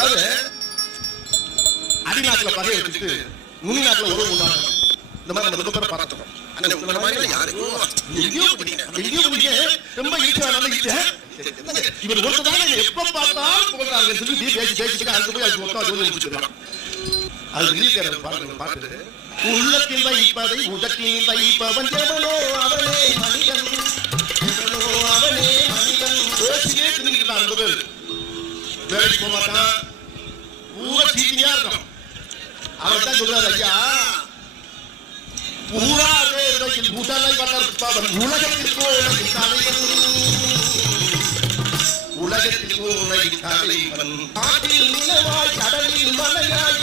அதாவது அடிநாட்டுல பகையை வச்சுட்டு நுனி நாட்டுல உறவு உண்டாகணும். இந்த மாதிரி நம்ம ரொம்ப பேரை பார்த்துட்டோம். ரொம்ப இவர் ஒருத்ததான எப்ப பார்த்தாலும் புகழ்றாங்க சொல்லி பேசிட்டு அங்க போய் அது மொத்தம் ஜோதி முடிச்சுக்கலாம். அது நீக்கிறது பாட்டு உள்ளத்தில் வைப்பதை உதட்டில் வைப்பவன் எவனோ அவனே மனிதன், எவனோ அவனே மனிதன். பேசியே திணிக்கிறான். 50 பேர் வேலைக்கு போக மாட்டான், பூரா சீட்டியா இருக்கும். அவர் தான் சொல்றாரு, ஐயா பூராவே உடலை வளர்ப்பவன் உலகத்திற்கோ உலகின் தலைவன், உலகத்திற்கோ உலகின் தலைவன். காட்டில் நிலவாய் கடலில் மலையாய்